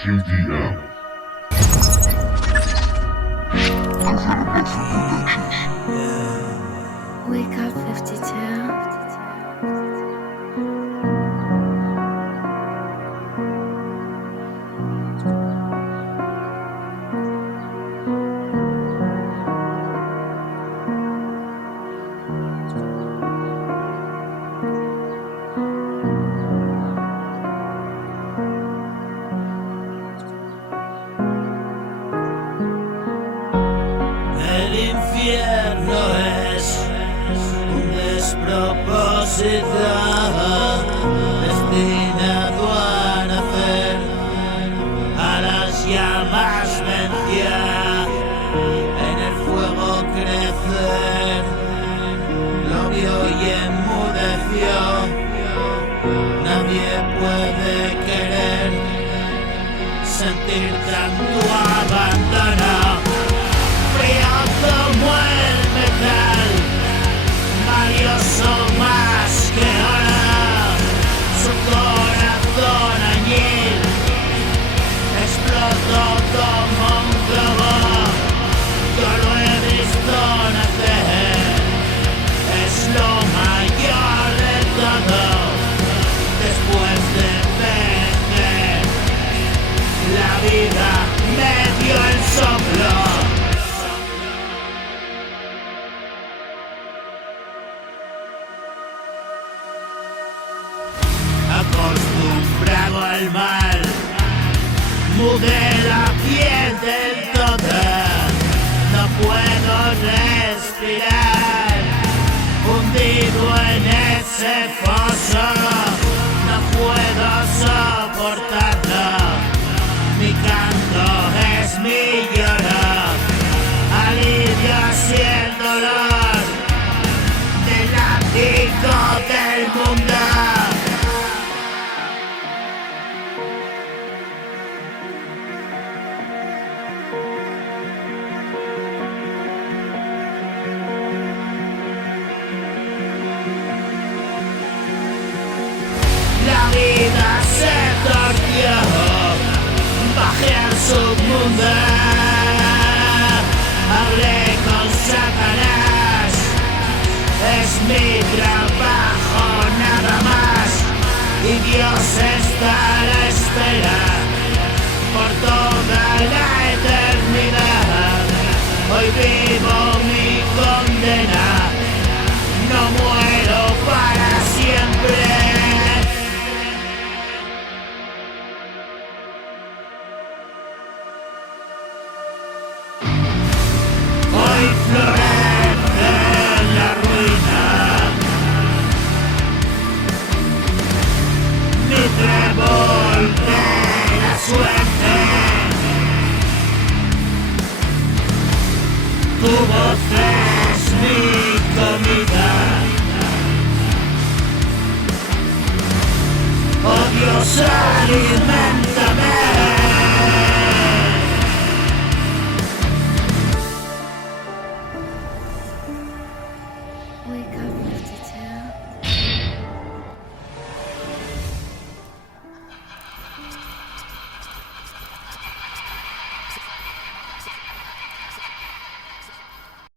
TDM. Wake up 52. El infierno es un despropósito destinado a nacer a las llamas venciar, en el fuego crecer, lo vio y enmudeció, nadie puede querer sentir tanto abandono. Frío como el metal, valioso más que oro, su corazón añil explotó como un globo. Yo lo he visto nacer, es lo mayor de todo. Después de perecer, la vida me dio el soplo. Acostumbrado al mal, mudé la piel del todo. No puedo respirar, hundido en ese foso. No puedo soportarlo, mi canto es mi llorar. Alivio así el dolor del látigo del mundo. La vida se torció, bajé al submundo, hablé con Satanás, es mi trabajo nada más, y Dios está a la espera por toda la eternidad. Hoy vivo mi condena, no muero para siempre. Hoy florece la ruina, mi trébol de la suerte, tu voz es mi comida. Oh Dios, aliméntame. Wake up